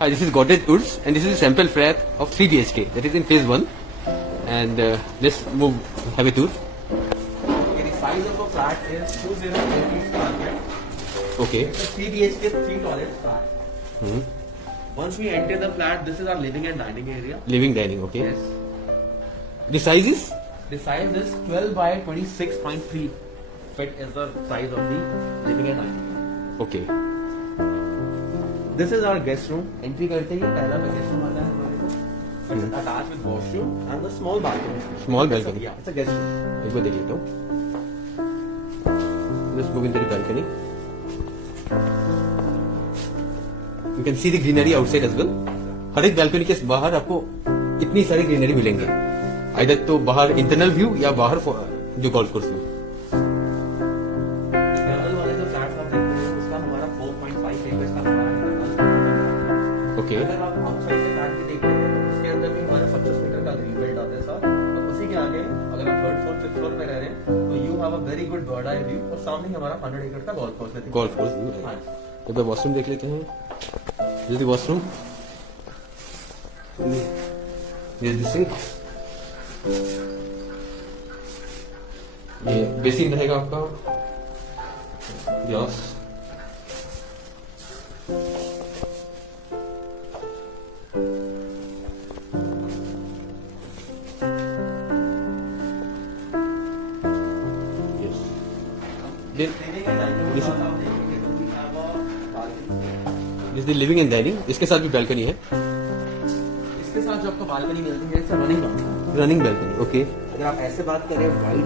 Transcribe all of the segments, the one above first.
Hi, this is Godrej Woods, and this is a sample flat of 3 BHK that is in phase 1. And let's move, have a tour. Okay, the size of the flat is 2080 square feet. Okay. It's a 3 BHK, 3 toilet flat. Hmm. Once we enter the flat, this is our living and dining area. Living dining, okay. Yes. The size is? The size is 12 by 26.3 feet is the size of the living and dining area. Okay. This is our guest room. Entry करते ही पहला guest room आता है हमारे को. It's attached with washroom and the small balcony. Small balcony. Yeah, it's a guest room. एक बार देख लेता हूँ. Let's move into the balcony. You can see the greenery outside as well. हर एक balcony के बाहर आपको इतनी सारी greenery मिलेंगे. Either तो बाहर internal view या बाहर जो golf course view. Internal वाले जो flats आप देख रहे हैं उसका हमारा 4.5 acres का हमारा Okay. अगर आप आउटसाइड से फ्लैट भी देखते हैं तो उसके अंदर भी हमारा 25 मीटर का ग्रीन बेल्ट आता है साथ और उसी के आगे अगर आप थर्ड फ्लोर फिफ्थ फ्लोर पे रह रहे हैं तो you have a very good bird eye view और सामने ही हमारा 100 एकड़ का गोल्फ कोर्स है. Golf course view. हाँ. तो द वॉशरूम देख लेते हैं. जल्दी वॉशरूम. ये दिस सिंक. ये बेसिन रहेगा आपका. Yes. This the living and dining. इसके साथ भी बैल्कनी है. इसके साथ जो आपको बालकनी मिलती है it's running balcony. Running balcony. Okay. अगर आप ऐसे बात करें वाइड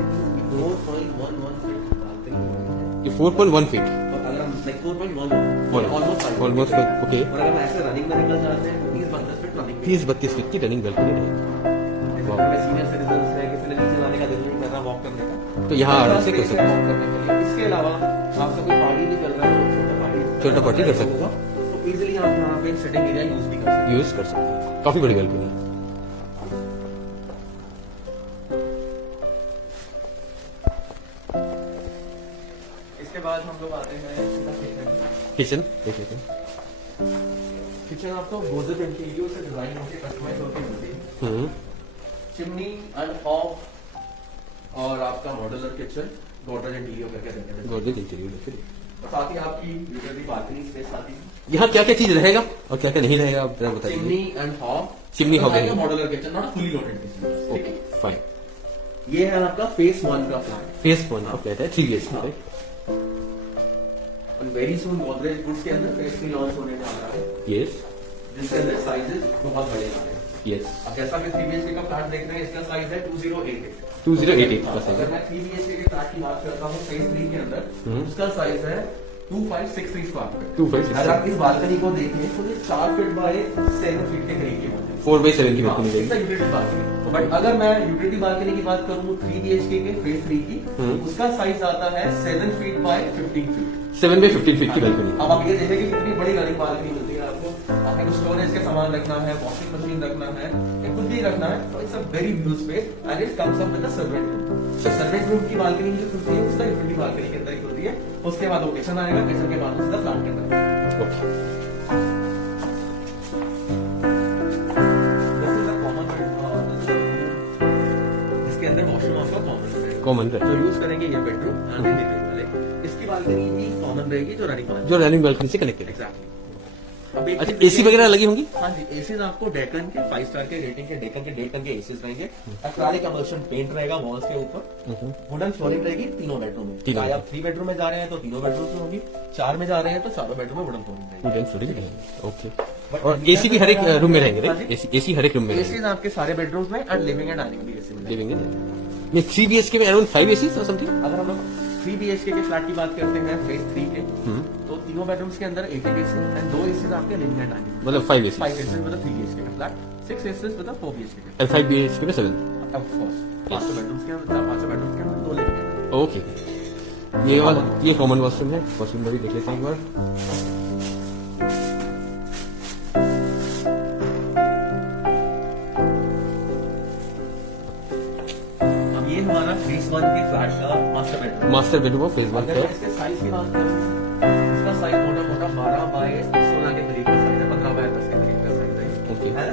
4.11 फीट बालकनी ये 4.1 फीट. और अगर हम लाइक 4.11 ऑलमोस्ट ओके. और अगर हम ऐसे रनिंग में निकल जाते हैं तो 30-32 फीट रनिंग 30-32 फीट की रनिंग बैल्कनी रहेगी. सीनियर सिटीजन है किसी ने नीचे जाने का दिल नहीं कर रहा वॉक करने का तो यहाँ आराम से कर सकते हैं. वॉक करने के लिए. इसके अलावा आपका कोई पार्टी भी कर रहा है छोटा पार्टी कर सकते हो तो इजीली आप यहाँ पे सिटिंग एरिया यूज भी कर सकते यूज कर सकते हैं. काफी बड़ी बैल्कनी है. हैं. इसके बाद हम लोग आते हैं किचन देख लेते हैं. किचन आपको गोदरेज इंटीरियर से डिजाइन होकर कस्टमाइज होकर मिलती है. चिमनी एंड हॉब और आपका मॉड्यूलर किचन गोदरेज इंटीरियर करके देते हैं. गोदरेज इंटीरियर देखिए. और साथ ही आपकी यूटिलिटी बालकनी स्पेस आती है. यहाँ क्या क्या चीज रहेगा और क्या क्या नहीं रहेगा आप जरा बताइए. Chimney and hob. Chimney hob है. Modular kitchen not fully loaded kitchen. Okay fine. ये है आपका फेस 1 का फ्लैट. फेस 1 का फ्लैट है 3 BHK. और वेरी सून गोदरेज गुड्स के अंदर फेस 3 लॉन्च होने जा रहा है यस. जिसके अंदर साइजेस बहुत बड़े आ रहे हैं. यस. अब जैसा कि 3 BHK का फ्लैट देख रहे हैं इसका साइज है 2088. 2088 का साइज अगर है. मैं 3 BHK के फ्लैट की बात करता हूँ फेज 3 के अंदर उसका साइज है 2563 स्क्वायर फीट. 2563. अगर आप इस बालकनी को देखें तो ये 4 फीट बाय 7 फीट के करीब की होती है. 4x7 की बैल्कनी रहेगी. Utility balcony. बट अगर मैं यूटिलिटी बालकनी की बात करूँ 3 BHK के फेज 3 की उसका साइज आता है 7 feet by 15 feet. 7x15 feet की बैल्कनी. अब आप ये देखेंगे कितनी बड़ी रनिंग बालकनी मिलती है आपको. आपको स्टोरेज के सामान रखना है, वॉशिंग मशीन रखना है या कुछ भी रखना है तो it's a very huge space and it comes up with a servant room. Servant room की बालकनी जो खुलती है उसका यूटिलिटी बालकनी के अंदर ही खुलती है. उसके बाद वो किचन आएगा, किचन के बाद सीधा फ्लैट के अंदर. ओके. इसके अंदर वॉशरूम आपका कॉमन रहेगा. कॉमन है. जो यूज करेंगे ये बेडरूम एंड लिविंग वाले. इसकी बालकनी भी कॉमन रहेगी जो रनिंग वाली. जो रनिंग बैल्कनी से कनेक्टेड है. एग्जैक्टली. अब एक अच्छा एसी वगैरह लगी होंगी. हाँ जी. एसीज आपको डेकन के 5 स्टार के रेटिंग के डेकन के एसीज रहेंगे. एक्रेलिक एमल्शन पेंट रहेगा वॉल्स के ऊपर. वुडन फ्लोरिंग रहेगी तीनों बेडरूम में. चाहे आप 3 बेडरूम में जा रहे हैं तो तीनों बेडरूम में होगी. 4 में जा रहे हैं तो चारों बेडरूम में वुडन फ्लोरिंग रहेगी. वुडन फ्लोरिंग रहेगी. ओके. और एसी भी हर एक रूम में रहेंगे राइट. एसी हर एक रूम में रहेंगे. एसीज आपके सारे बेडरूम में एंड लिविंग एंड डाइनिंग भी एसी में लिविंग है. ये 3 BHK में अराउंड 5 एसीज और समथिंग. अगर हम लोग 3 BHK के फ्लैट की बात करते हैं फेज 3 के तो तीनों बेडरूम्स के अंदर 8 एसी एंड 2 एसीज आपके लिविंग एंड डाइनिंग. मतलब 5 एसीज. 5 एसीज विद 3 BHK का फ्लैट. 6 एसीज विद 4 BHK का. एंड 5 BHK में 7. ऑफ कोर्स पांचों बेडरूम्स के अंदर 2 लिविंग एंड. ओके. ये वाला ये कॉमन वॉशरूम है. वॉशरूम भी देख लेते हैं एक बार. अब ये हमारा फेज 1 के फ्लैट का master bedroom. Master bedroom of phase 1 अगर मैं इसके साइज की बात करूं इसका साइज मोटा 12 बाय 16 के करीब का साइज है. 15 बाय 10 के करीब.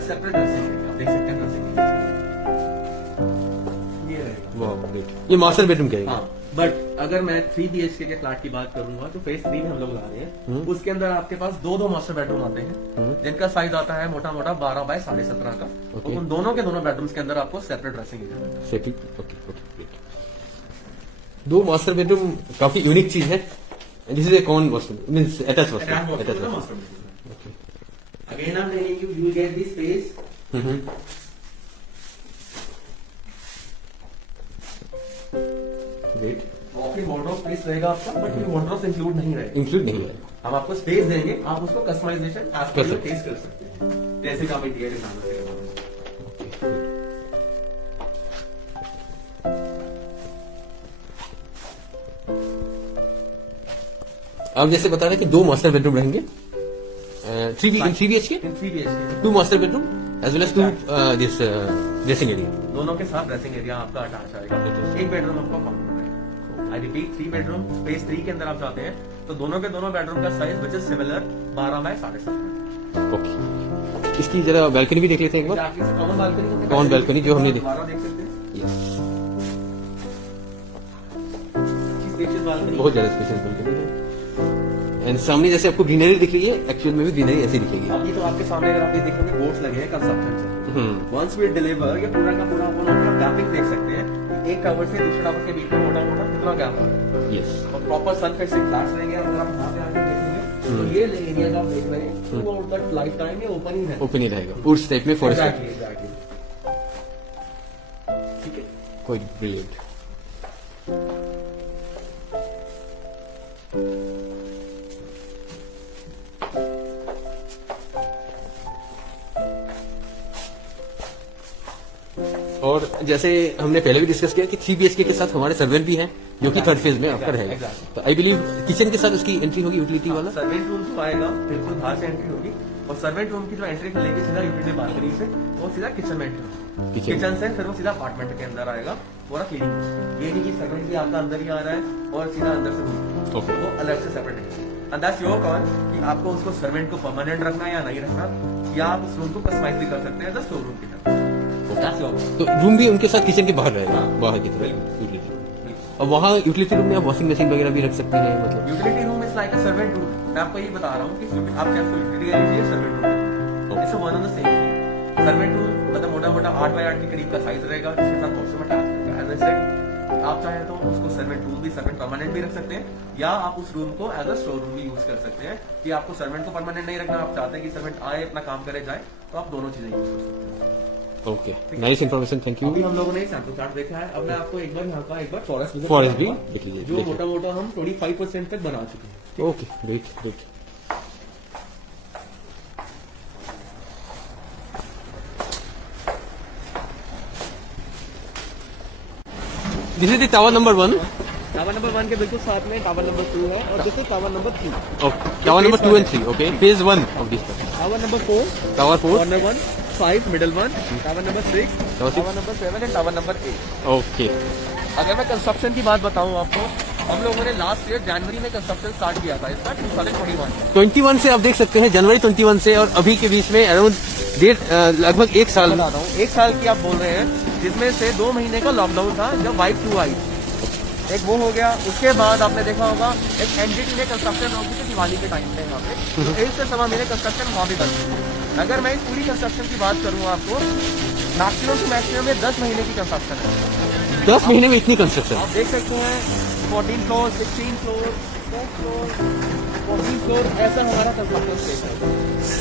सेपरेट ड्रेसिंग एरिया, देख सकते हैं ड्रेसिंग एरिया ये रहेगा। वाह ग्रेट, ये मास्टर बेडरूम कहेंगे। हाँ, बट अगर मैं 3 BHK के फ्लैट की बात करूंगा तो फेज 3 में हम लोग ला रहे हैं, उसके अंदर आपके पास दो मास्टर बेडरूम आते हैं जिनका साइज आता है मोटा मोटा 12 बाय 17.5 का। Okay. तो उन दोनों के दोनों बेडरूम्स के अंदर आपको सेपरेट ड्रेसिंग एरिया मिलेगा। Separate, okay okay great. दो मास्टर बेडरूम काफी यूनिक चीज है। This is a common master means attach master. Again, I'm telling you, you will get this space. Great, walk-in wardrobe space रहेगा आपका, but ये wardrobe include नहीं रहेगा। Include नहीं है। हम आपको स्पेस देंगे, आप उसको कस्टमाइजेशन कर एज पर सकते टेस्ट कर सकते हैं, जैसे कि आप इंटीरियर डिजाइनर से करवाना आप जैसे बता रहे हैं कि दो मास्टर बेडरूम रहेंगे, 3 BHK, in 3 BHK 2 master bedroom as well as 2 this dressing area. दोनों के साथ ड्रेसिंग एरिया आपका अटैच आएगा। एक बेडरूम आपका कॉमन रहेगा। आई रिपीट, 3 बेडरूम स्पेस 3 के अंदर आप जाते हैं तो दोनों के दोनों बेडरूम का size which is similar 12 by 7.5। Okay, इसकी जरा बालकनी भी देख लेते हैं एक बार। कॉमन बालकनी, कॉमन बालकनी जो हमने दोबारा देख सकते हैं। यस, स्पेशियस बालकनी, बहुत ज्यादा स्पेशल बालकनी है। एंड सामने जैसे आपको ग्रीनरी दिख रही है, एक्चुअल में भी ग्रीनरी ऐसी दिखेगी। अभी तो आपके सामने अगर आप ये देखेंगे बोर्ड्स लगे हैं कंस्ट्रक्शन से। वंस वी डिलीवर, ये पूरा का पूरा आप गैपिंग देख सकते हैं, एक टावर से दूसरे टावर के बीच में मोटा मोटा कितना गैप आ रहा है। यस, और प्रॉपर सन फेसिंग फ्लैट्स रहेंगे। अगर आप यहाँ पे आके देखेंगे तो ये एरिया जो आप देख रहे हैं through out that life time ये ओपन ही है। ओपन ही रहेगा पूर्स टाइप में फॉरेस्ट। एग्जैक्टली ठीक है। कोई ब्रिलियंट। और जैसे हमने पहले भी डिस्कस किया कि 3 BHK के साथ हमारे सर्वेंट भी हैं जो कि थर्ड फेज में आपका रहेगा। Exactly. तो आई बिलीव किचन के साथ उसकी एंट्री होगी यूटिलिटी वाला। सर्वेंट रूम तो आएगा, बिल्कुल बाहर से एंट्री होगी, और सर्वेंट रूम की जो एंट्री लेके सीधा यूटिलिटी बालकनी से वो सीधा किचन में एंट्री होगी। किचन से फिर वो सीधा अपार्टमेंट के अंदर आएगा, पूरा क्लीनिंग। ये नहीं कि सर्वेंट भी आपका अंदर ही आ रहा है और सीधा अंदर से Okay. वो अलग से सेपरेट है। एंड दैट्स योर कॉल कि आपको उसको सर्वेंट को परमानेंट रखना है या नहीं रखना, या आप उस रूम को कस्टमाइज भी कर सकते हैं स्टोर रूम की तरह। That's your call. तो रूम भी उनके साथ किचन के बाहर रहेगा, हाँ, बाहर की तरफ बिल्कुल। यूटिलिटी। और वहाँ यूटिलिटी रूम में आप वॉशिंग मशीन वगैरह भी रख सकते हैं, मतलब utility room is like a servant room. मैं आपको ये बता रहा हूँ कि आप चाहे यूटिलिटी का लीजिए, servant room it's one of the same. Servant room मतलब मोटा मोटा 8 बाय 8 के करीब का साइज रहेगा, जिसके साथ वॉशरूम अटैच रहेगा। एज आई सेड, आप चाहे तो उसको सर्वेंट रूम भी, सर्वेंट परमानेंट भी रख सकते हैं, या आप उस रूम को एज अ स्टोर रूम भी यूज कर सकते हैं। कि आपको सर्वेंट को परमानेंट नहीं रखना, आप चाहते हैं कि सर्वेंट आए अपना काम करे जाए, तो आप दोनों चीजें यूज कर सकते हैं। Okay, nice information, thank you. अभी हम लोगों ने सैंपल चार्ट देखा है, अब मैं आपको एक बार यहाँ का एक बार फॉरेस्ट भी देख लीजिए, जो मोटा मोटा हम 25% तक बना चुके हैं। Okay, great great. This is the tower number 1। Tower number 1 के बिल्कुल साथ में टावर नंबर 2 है, और this is tower number 3। Okay, tower number 2 and 3, okay, phase 1 of this tower number 4, tower 4, corner 1, 5 middle 1, tower number 6, Tower 6, tower number 7 and tower number 8। Okay. अगर मैं construction की बात बताऊं आपको, हम लोगों ने लास्ट ईयर जनवरी में कंस्ट्रक्शन स्टार्ट किया था इसका 2021 में। 21 से आप देख सकते हैं, जनवरी 21 से और अभी के बीच में अराउंड लगभग 1 साल। बता रहा हूँ, 1 साल की आप बोल रहे हैं, जिसमें से 2 महीने का लॉकडाउन था जब वाइप 2 आई, एक वो हो गया। उसके बाद आपने देखा होगा एक एनजीटी ने कंस्ट्रक्शन रोकी थी दिवाली के टाइम पे, यहाँ पे 1 से 1.5 महीने कंस्ट्रक्शन वहाँ भी बंद थी। अगर मैं इस पूरी कंस्ट्रक्शन की बात करूँ आपको, मैक्सिमम टू मैक्सिमम में 10 महीने की कंस्ट्रक्शन है। 10 महीने में इतनी कंस्ट्रक्शन। आप देख सकते हैं 14 फ्लोर, 16 फ्लोर, 4 फ्लोर, 14 फ्लोर, ऐसा हमारा कंस्ट्रक्शन स्पेस है।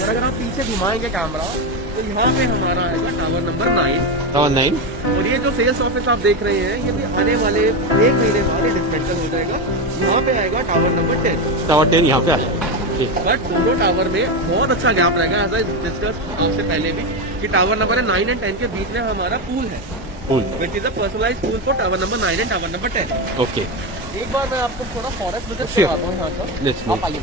और अगर आप पीछे घुमाएंगे कैमरा तो यहाँ पे हमारा आएगा टावर नंबर 9। टावर 9। और ये जो सेल्स ऑफिस आप देख रहे हैं, ये भी आने वाले 1 महीने बाद डिस्मेंटल हो जाएगा। यहाँ पे आएगा टावर नंबर 10। टावर 10 यहाँ पे आएगा। बट दोनों टावर में बहुत अच्छा गैप रहेगा, ऐसा डिस्कस आपसे पहले भी, कि टावर नंबर 9 एंड 10 के बीच में हमारा पूल है, pool, which is a personalize pool for tower number 9 and tower number 10। Okay. एक बार मैं आपको थोड़ा फॉरेस्ट विजिट Sure. करवाता हूँ यहाँ का। Let's आप आइए।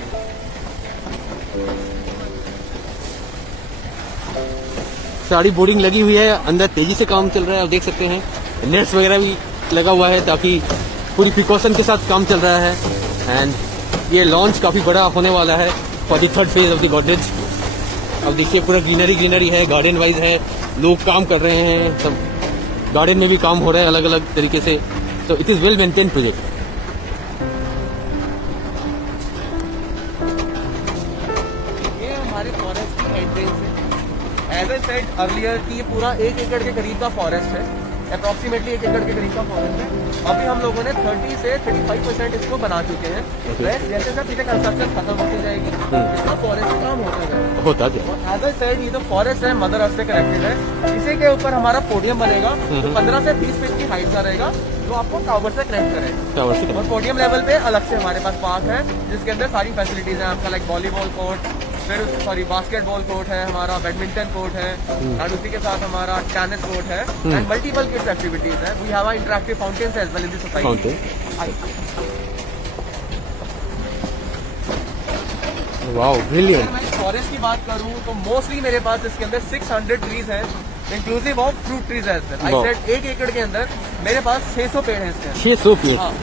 सारी बोर्डिंग लगी हुई है, अंदर तेजी से काम चल रहा है, आप देख सकते हैं नेट्स वगैरह भी लगा हुआ है, ताकि पूरी प्रिकॉशन के साथ काम चल रहा है। एंड ये लॉन्च काफी बड़ा होने वाला है for the 3rd phase of the Godrej. अब देखिए पूरा ग्रीनरी ग्रीनरी है, गार्डन वाइज है, लोग काम कर रहे हैं, सब गार्डन में भी काम हो रहा है अलग अलग तरीके से। तो it is well maintain project. ये हमारे फॉरेस्ट की एंट्रेंस है। एज ए सेड अर्लियर कि ये पूरा 1 एकड़ के करीब का फॉरेस्ट है, अप्रॉक्सीमेटली 1 एकड़ के करीब का फॉरेस्ट है। अभी हम लोगों ने 30 से 35% इसको बना चुके हैं। जैसे जैसे चीजें कंस्ट्रक्शन खत्म होती जाएगी इसका फॉरेस्ट काम होता जाएगा। होता है। एज ए सेड ये जो फॉरेस्ट है मदर अर्थ से कनेक्टेड है। इसी के ऊपर हमारा पोडियम बनेगा जो 15 से 20 फीट की हाइट का रहेगा, जो आपको टावर से कनेक्ट करेगा। और पोडियम लेवल पे अलग से हमारे पास पार्क है जिसके अंदर सारी फैसिलिटीज है आपका, लाइक वॉलीबॉल कोर्ट, फिर सॉरी बास्केटबॉल कोर्ट है, हमारा बैडमिंटन कोर्ट है, और उसी के साथ हमारा टेनिस कोर्ट है एंड मल्टीपल किड्स एक्टिविटीज है। We have interactive fountains as well in the society. Wow brilliant. मैं फॉरेस्ट की बात करूं तो मोस्टली मेरे पास इसके अंदर 600 ट्रीज हैं, inclusive of fruit trees as well. I said 1 एकड़ के अंदर मेरे पास 600 पेड़ हैं इसके अंदर। 600 पेड़। हाँ।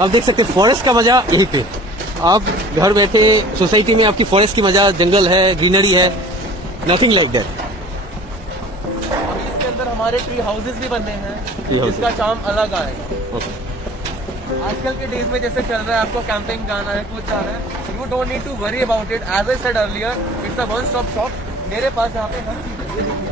आप देख सकते हैं फॉरेस्ट का मजा यहीं पे। आप घर बैठे सोसाइटी में आपकी फॉरेस्ट की मजा, जंगल है, ग्रीनरी है, नथिंग लाइक दैट। अभी इसके अंदर हमारे ट्री हाउसेस भी बने हैं जिसका चार्म अलग आएगा। आजकल के डेज में जैसे चल रहा है, आपको कैंपिंग जाना है, कुछ जाना है, you don't need to worry about it. As I said earlier, it's a one stop shop. मेरे पास यहाँ पे हर चीज है, ये देखिए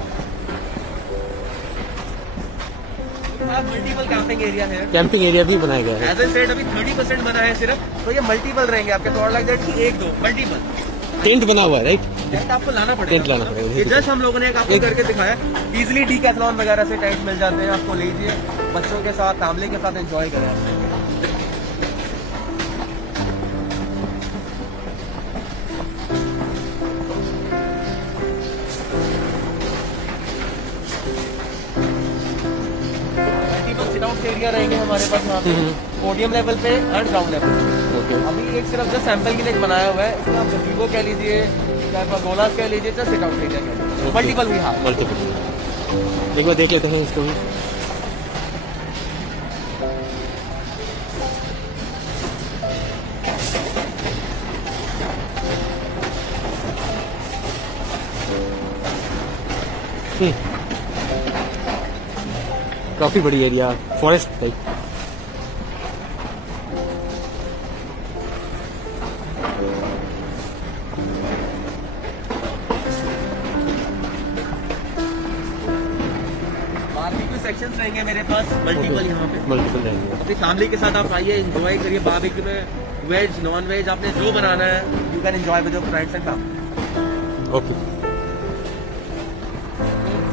मल्टीपल कैंपिंग एरिया है। कैंपिंग एरिया भी बनाया गया है। एज आई सेड अभी 30% बना है सिर्फ, तो ये मल्टीपल रहेंगे आपके, तो लाइक दैट कि 1-2 मल्टीपल टेंट बना हुआ है, राइट? टेंट आपको लाना पड़ेगा। टेंट लाना पड़ेगा। ये जस्ट हम लोगों ने एक आपको करके दिखाया। इजीली डीकैथलॉन वगैरह से टेंट मिल जाते हैं, आपको लीजिए बच्चों के साथ, फैमिली के साथ एंजॉय करें। एरिया रहेंगे हमारे पास यहाँ पे, पोडियम लेवल पे एंड ग्राउंड लेवल पे। अभी एक सिर्फ जो सैंपल के लिए एक बनाया हुआ है, इसमें आप गजीबो कह लीजिए, चाहे गोलास कह लीजिए, चाहे सिट आउट एरिया कह लीजिए, मल्टीपल भी हाँ मल्टीपल। एक बार देख लेते हैं इसको भी। काफी बड़ी area, forest type. Barbecue sections रहेंगे मेरे पास मल्टीपल यहाँ पे। मल्टीपल रहेंगे। अपनी फैमिली के साथ आप आइए, एंजॉय करिए बारबेक्यू में। वेज नॉन वेज आपने जो बनाना है, you can enjoy with your friends and family. Okay.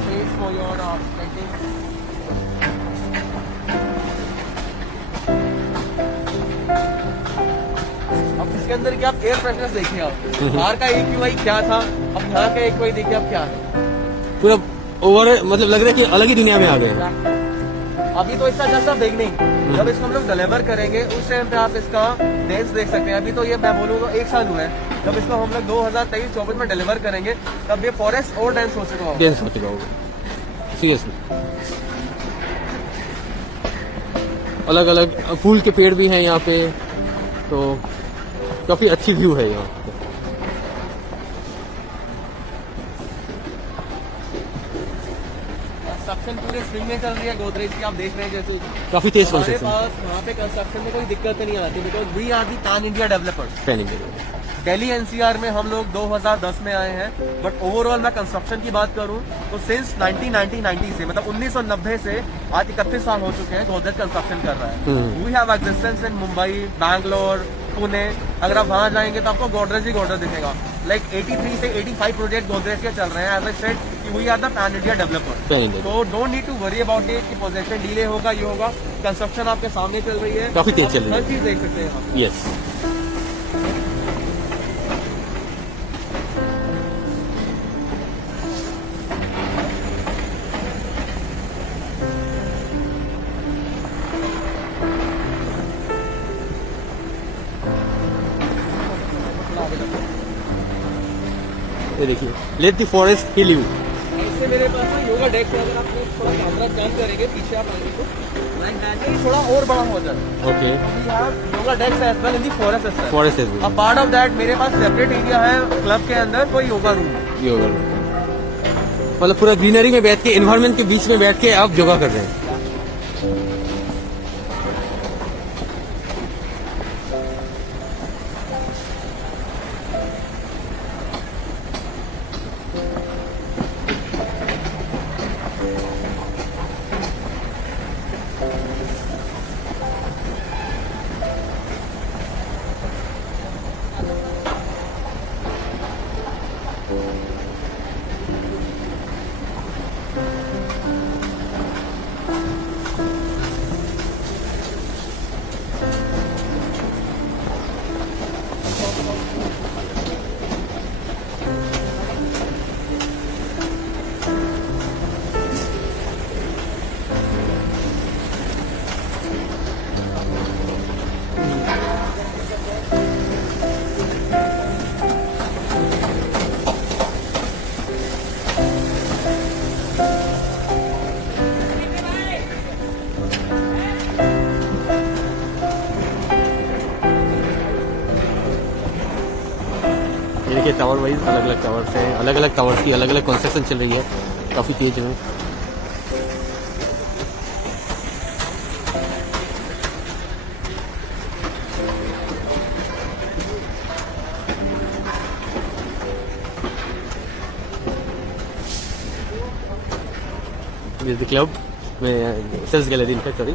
Space for your अब इसके अंदर क्या, आप एयर फ्रेशनेस देखिए। आप बाहर का AQI क्या था, अब यहाँ का AQI देखिए अब क्या है। पूरा ओवर, मतलब लग रहा है कि अलग ही दुनिया में आ गए हैं। अभी तो इसका जस्ट बेगिनिंग, जब इसको हम लोग डिलीवर करेंगे उस टाइम पे आप इसका डेंस देख सकते हैं। अभी तो ये मैं बोलूँ तो 1 साल हुआ है, जब इसको हम लोग 2023-24 में डिलीवर करेंगे तब ये फॉरेस्ट और डेंस हो चुका होगा। डेंस हो चुका होगा सीरियसली। अलग अलग फूल के पेड़ भी हैं यहाँ पे, तो काफी अच्छी व्यू है यहाँ। कंस्ट्रक्शन पूरे स्विंग में चल रही है गोदरेज की, आप देख रहे हैं जैसे काफी तेज हमारे कंस्ट्रक्शन। पास वहाँ पे कंस्ट्रक्शन में कोई दिक्कत नहीं आती, because we are the pan India developer. Delhi NCR में हम लोग 2010 में आए हैं, बट ओवरऑल मैं कंस्ट्रक्शन की बात करूं तो सिंस 1990 से, मतलब 1990 से आज 31 साल हो चुके हैं गोदरेज कंस्ट्रक्शन कर रहा है। We have existence in Mumbai, Bangalore, Pune. अगर आप वहां जाएंगे तो आपको गोदरेज ही गोदरेज दिखेगा। लाइक 83 से 85 प्रोजेक्ट गोदरेज के चल रहे हैं। As I said we are the pan India developer, तो don't need to worry about it कि पोजेशन डिले होगा, ये होगा। कंस्ट्रक्शन आपके सामने चल रही है, काफी तेज चल रही है, हर चीज देख सकते हैं आप। यस। ये देखिए, let the forest hill you. से मेरे पास ना योगा डेस्क है, अगर आप थोड़ा कैमरा जॉइन करेंगे पीछे आप आगे तो लाइक दैट ही थोड़ा और बड़ा हो जाता है। Okay We have yoga decks as well in the forest as well. Forest as A part of that मेरे पास सेपरेट एरिया है क्लब के अंदर कोई योगा रूम। योगा मतलब पूरा ग्रीनरी में बैठ के एनवायरनमेंट के बीच में बैठ के आप योगा कर रहे हैं। ये देखिए टावर वाइज अलग अलग टावर्स हैं, अलग अलग टावर्स की अलग अलग कंस्ट्रक्शन चल रही है काफ़ी तेज में। दिस क्लब में सेल्स गैलरी इनका सॉरी,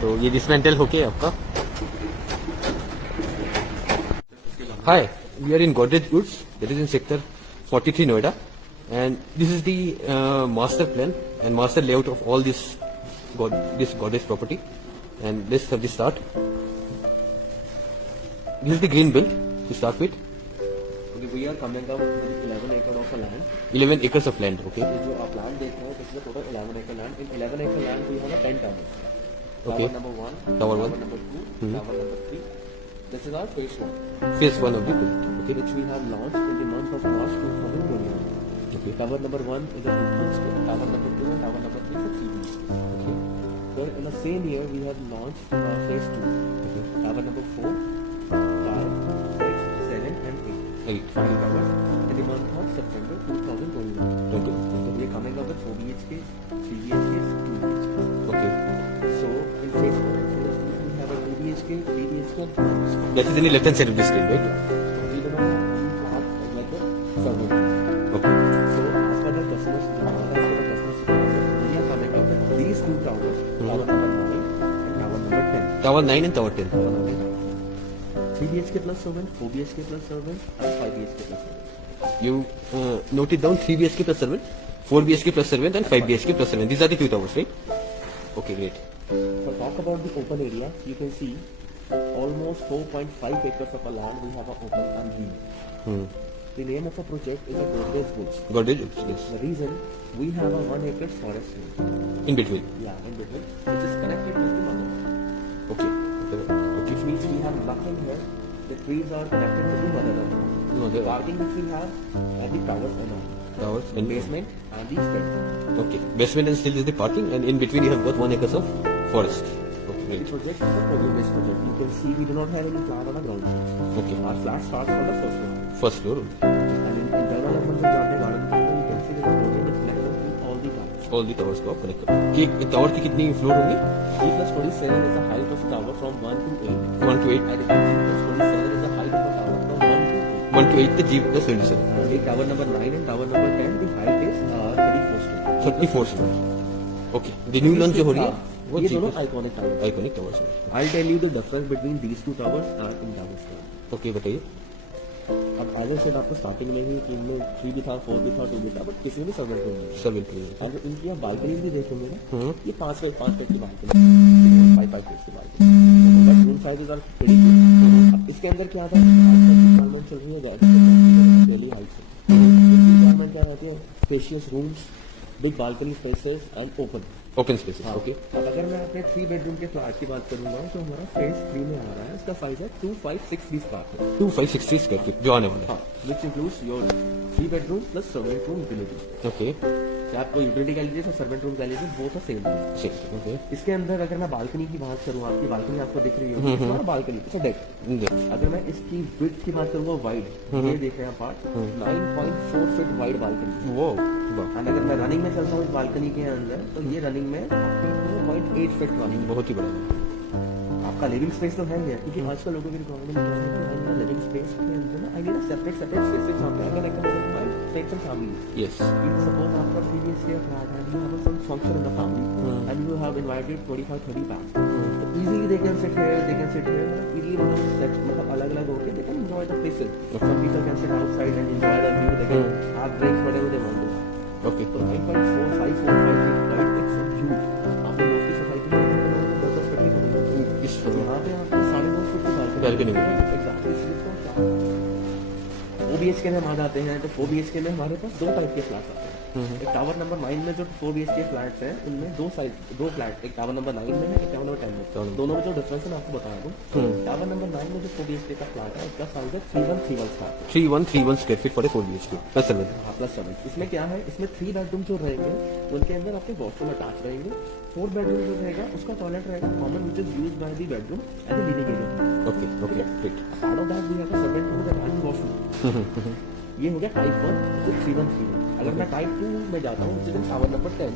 तो ये डिसमेंटल होके आपका। हाय, we are in Godrej Woods, that is in sector 43 Noida, and this is the master plan and master layout of all this Godrej property. And let's have the start. This is the green belt to start with. Okay, we are coming up with 11 acres of land. 11 acres of land. Okay. ये जो आप land देख रहे हैं, this is a total 11 acre land. In 11 acre land, we have a 10 towers. Okay. Tower number 1, Tower one. number 2, tower number 3. This is our phase 1, Phase 1 of the project. Okay. which we have launched in the month of March 2021. Okay. Tower number 1 is a 2 BHK, tower number 2 and tower number 3 is a 3 BHK. Okay. Then in the same year, we have launched phase 2. Okay. Tower number 4, 5, 6, 7 and 8. 8. 5 towers in the month of September 2021. Okay. We are coming up with 4 BHKs, 3 BHKs, 2 BHKs. Okay. So in phase 1 and phase 2, we have a 2 BHK, 3 BHK and 4 BHK. That is in the left hand side of the screen, right? We do not have any flat like a server. Okay. So as per the customers demand, as per the customers requirement, we are coming up with these two towers, tower number 9 and tower number 10. Tower 9 and Tower 10. Tower number 9. 3 BHK plus servant, 4 BHK plus servant and 5 BHK plus servant. You noted down 3 BHK plus servant, 4 BHK plus servant and 5 BHK plus servant. These are the two towers, right? Okay, great. So talk about the open area, you can see almost 4.5 acres of a land we have a open and green. Hmm. The name of the project is a Godrej Woods. Godrej, yes. The reason we have a 1 acre forest here. In between. Yeah, in between, which is connected with the mother. Okay. Okay. Which means we have nothing here. The trees are connected to the mother earth. No, The the parking which we have are the towers and all. towers The and basement and the shed. Okay. Basement and still is the parking, and in between you have got 1 acres of forest. Okay, The great. project is a polio-based project. You can see we do not have any flat on the ground floor. Okay. Our flat starts from the first floor. First floor, And in internal elements of garden you can see there is a project connected with all the towers. all the towers को आप connect करो. कि tower की कितनी floor होंगी? G plus 27 is the height of tower from 1 to 8. 1 to 8. And G plus 27 is the height of a tower from 1 to 8. 1 to 8 the G plus 27. The tower number 9 and tower number 10, the height is 34 story. 34 story. Okay. The new launch जो हो रही है वो ये G दोनों plus iconic towers. iconic towers है. I'll tell you the difference between these two towers and in tower scale. Okay, बताइए. अब एज ए सेड आपको स्टार्टिंग में ही इनमें 3 भी था, 4 भी था, 2 भी था, बट किसी में भी सर्वेंट नहीं है. सब इंटरव्यू. और इनकी आप बालकनी भी देखेंगे ना, हम्म. ये 5 फीट की बालकनी, 5 फीट की balcony. But room sizes are pretty good. अब इसके अंदर क्या था, आजकल की रिक्वायरमेंट चल रही है डेली हाइट से. रिक्वायरमेंट क्या रहती है, spacious rooms, big balcony spaces and open. Open spaces. Okay. अब अगर मैं अपने 3 बेडरूम के फ्लैट की बात करूंगा तो हमारा फेज 3 में आ रहा है, इसका साइज है 2563 स्क्वायर फीट. 2563 स्क्वायर फीट जो आने वाला है. हाँ, which includes your 3 bedroom plus servant room utility. Okay. चाहे आपको यूटिलिटी कह लीजिए, सर्वेंट रूम कह लीजिए, वो तो सेम है। ओके इसके अंदर अगर मैं बालकनी की बात करूँ, आपकी बालकनी आपको दिख रही है, बालकनी डेक। अगर मैं इसकी विड्थ की बात करूँगा, वाइड, ये देख रहे हैं पार्ट, 9.4 फीट वाइड बालकनी। वो एंड अगर मैं रनिंग में चलता हूँ इस बालकनी के अंदर, तो ये रनिंग में 2.8 फीट रनिंग। बहुत ही बड़ा आपका लिविंग स्पेस तो है ही है, क्योंकि आजकल लोगों की रिक्वायरमेंट क्या है कि लिविंग स्पेस के अंदर ना I need a separate space जहाँ पे अगर I friends and family. Yes suppose आपका previous year flat and you have some function in the family and you have invited 25-30 bands, तो easily they can sit here, easily set, मतलब अलग-अलग होके they can enjoy the places. Some people can sit outside and enjoy the view, they can have drinks whatever they want to. Okay, तो 9.45 feet it's huge. आपने mostly society में यहाँ पे आपको 9.5 foot की बालकनी OBHK में हम आ जाते हैं, तो 4BHK में हमारे पास दो टाइप के फ्लैट्स आते हैं। एक टावर नंबर 9 में जो 4BHK फ्लैट्स हैं, उनमें दो फ्लैट, एक टावर नंबर 9 में है, एक टावर नंबर 10 में। दोनों में जो डिफरेंस है मैं आपको बता दूं। टावर नंबर 9 में जो 4BHK का फ्लैट है, उसका साइज है 3131 flat, 3131 square feet for 4 BHK plus 7। हाँ, प्लस 7। इसमें क्या है, इसमें 3 बेडरूम जो रहेंगे उनके अंदर आपके वॉशरूम अटैच रहेंगे। 4 बेडरूम जो रहेगा उसका टॉयलेट रहेगा common, which is used by the bedroom as a living area. Okay okay fit part of that we have a separate room with attached washroom. ये हो गया टाइप 1 जो 3131। अगर मैं टाइप 2 में जाता हूँ, जिसमें टावर नंबर 10,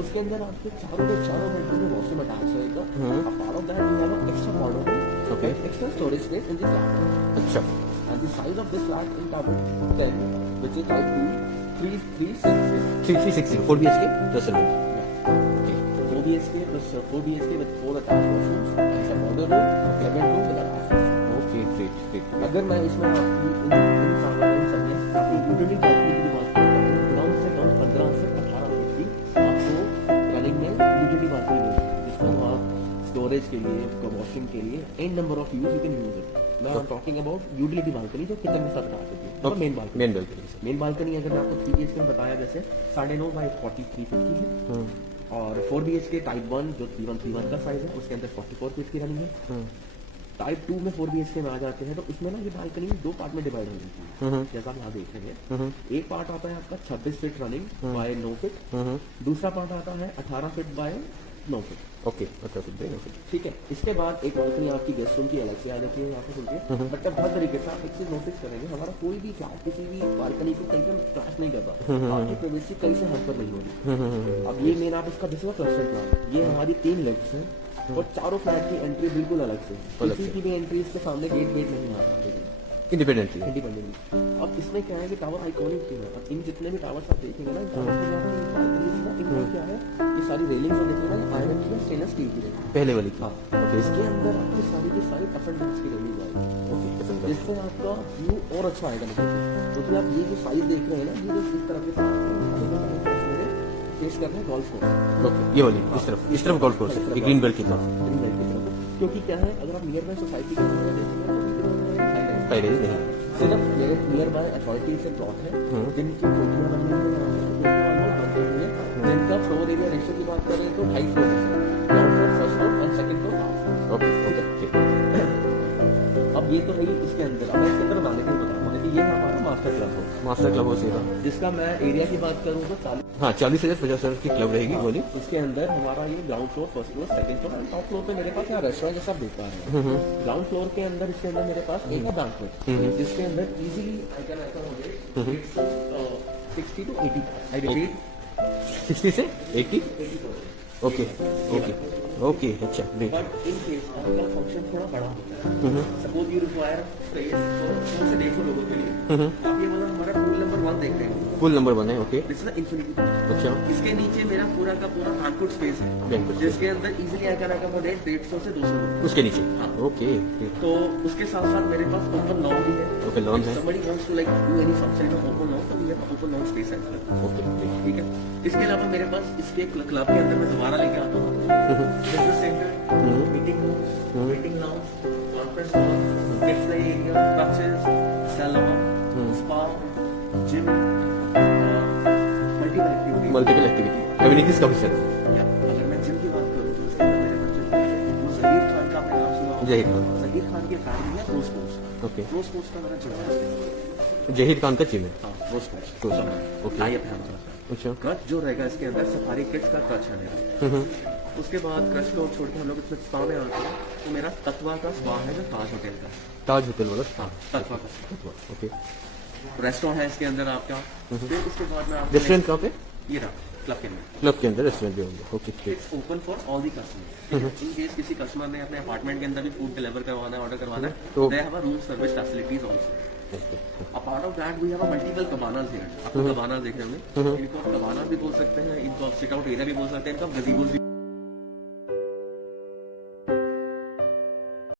उसके अंदर आपके चारों बेडरूम में वॉशरूम अटैच रहेगा। Part of that we have a extra wardrobe, okay, extra storage space in the flat. अच्छा, and the size of this flat in tower 10 which is type 2 3360 4 BHK plus 7। 4BHK plus 4BHK with 4 attached washrooms, it's a modern room, 7 room with attached washroom. Okay great. अगर मैं इसमें आपकी इन सामान सब आपकी utility balcony की बात करता हूँ, ग्राउंड से कम 15 से 18 फीट की आपको रनिंग में यूटिलिटी बालकनी मिलेगी, जिसमें आप स्टोरेज के लिए, वॉशिंग के लिए, an number of use you can use it. मैं I am talking about utility balcony जो किचन के साथ अटैच होती है, मेन बालकनी। अगर मैं आपको 3BHK में बताया जैसे 9.5 बाई 43 फीट की है, और 4BHK टाइप 1 जो 3131 का साइज है, उसके अंदर 44 फीट की रनिंग है। टाइप 2 में 4BHK में आ जाते हैं, तो उसमें ना ये बालकनी 2 पार्ट में डिवाइड हो जाती है, जैसा आप यहाँ देख रहे हैं। एक पार्ट आता है आपका 26 फीट रनिंग बाय 9 फीट, दूसरा पार्ट आता है 18 फीट बाय 9 फीट। ओके, ठीक है। इसके बाद एक बालकनी आपकी गेस्ट रूम की अलग से आ जाती है यहाँ पे सुनते, बट अब हर तरीके से आप एक चीज नोटिस करेंगे, हमारा कोई भी फ्लैट किसी भी बालकनी को कहीं पर क्रैश नहीं करता, आपकी प्राइवेसी कहीं से हद पर नहीं होगी। अब ये मेन आप इसका दिसवा क्लस्टर प्लान, ये हमारी 3 लेग्स हैं और चारों फ्लैट की एंट्री बिल्कुल अलग से, किसी की भी एंट्री इसके सामने गेट नहीं आ रहा है इंडिपेंडेंटली। अब इसमें क्या है कि टावर आइकॉनिक क्यों है, अब इन जितने भी टावर्स आप देखेंगे ना, इनका क्या है, ये सारी रेलिंग जो देखेंगे ना, आयरन की स्टेनलेस स्टील की रहेगी पहले वाली। हाँ, तो इसके अंदर आपकी सारी की सारी टफ एंड की रेलिंग आएगी। ओके, जिससे आपका व्यू और अच्छा आएगा निकल के, क्योंकि आप ये जो साइज देख रहे हैं ना, ये जो इस तरह के फेस कर रहे हैं गोल्फ कोर्स। ओके, ये वाली इस तरफ गोल्फ कोर्स है, ग्रीन बेल्ट की तरफ। क्योंकि क्या है, अगर आप नियर बाय सोसाइटी के अंदर देखेंगे नहीं सिर्फ नियर बाय अथॉरिटी से प्लॉट है, जिनकी कोठियां बनी हुई है, जिनका फ्लोर एरिया रेशियो की बात करें तो 2.5 फ्लोर है, ground floor, first floor and second floor. Okay, अब ये तो रही इसके अंदर। अब मैं इसके अंदर बालकनी बताऊंगा, देखिए ये हमारा मास्टर क्लब हो सेवा, जिसका मैं एरिया की बात करूँ तो 40,000-50,000 की क्लब रहेगी बोली। उसके अंदर हमारा ये ground floor, first floor, second floor and top floor पे मेरे पास यहाँ रेस्टोरेंट जैसा देख पा रहे हैं। ग्राउंड फ्लोर के अंदर इसके अंदर मेरे पास एक बैंक्वेट, जिसके अंदर easily I can accommodate 60 to 80, I repeat 60 से 80। ओके ओके ओके, अच्छा ग्रेट। बट इन केस आपका फंक्शन थोड़ा बड़ा होता है, suppose you require space for 100 से 150 लोगों के लिए, आप ये बोला हमारा पूल नंबर 1 देख रहे हैं, पूल नंबर 1 है। Okay, this is infinity. अच्छा, इसके नीचे मेरा पूरा का पूरा बैंक्वेट स्पेस है, जिसके अंदर इजीली आई कैन अकोमोडेट 150 से 200 लोग उसके नीचे। हाँ। ओके, तो उसके साथ साथ मेरे पास ओपन लॉन भी है। ओके, लॉन है। somebody wants to like do any function in an open lawn, तो we have open lawn space है। ओके, ठीक है। इसके अलावा मेरे पास इसके क्लब के अंदर मैं दोबारा लेके आता हूँ business centre, meeting rooms, waiting lounge, conference hall, gift play area, creches, salon, spa, gym, multiple activity amenities काफी सारे। अगर मैं जिम की बात करूँ तो उसके अंदर मेरे पास जहीर खान का आपने नाम सुना होगा। जहीर खान। जहीर खान की अकेडमी है pro sports. Okay, pro sports का मेरा जिम है। जहीर खान का जिम है। हाँ वो स्पोर्ट्स तो ओके टाइप है हमारा। अच्छा। कच जो रहेगा इसके अंदर सफारी किड्स का कच है मेरा। उसके बाद कच को छोड़ के हम लोग इसमें स्पा में आते हैं, तो मेरा तत्वा का स्पा है जो ताज होटल का है। ताज होटल वाला। हाँ तत्वा का स्पा। ओके। रेस्टोरेंट है इसके अंदर आपका। फिर उसके बाद में आप रेस्टोरेंट कहाँ पे? ये रहा क्लब के अंदर। क्लब के अंदर रेस्टोरेंट भी होंगे। ओके ठीक। It's open for all the customer. In case किसी कस्टमर ने अपने अपार्टमेंट के अंदर भी फूड डिलीवर करवाना है, ऑर्डर करवाना है, तो- they have a room service facilities also. Apart of that we have a multiple cabanas here. आपको कबानास देख रहे होंगे, इनको आप कबानास भी बोल सकते हैं, इनको आप सिट आउट एरिया भी बोल सकते हैं, इनको आप गजीबोस भी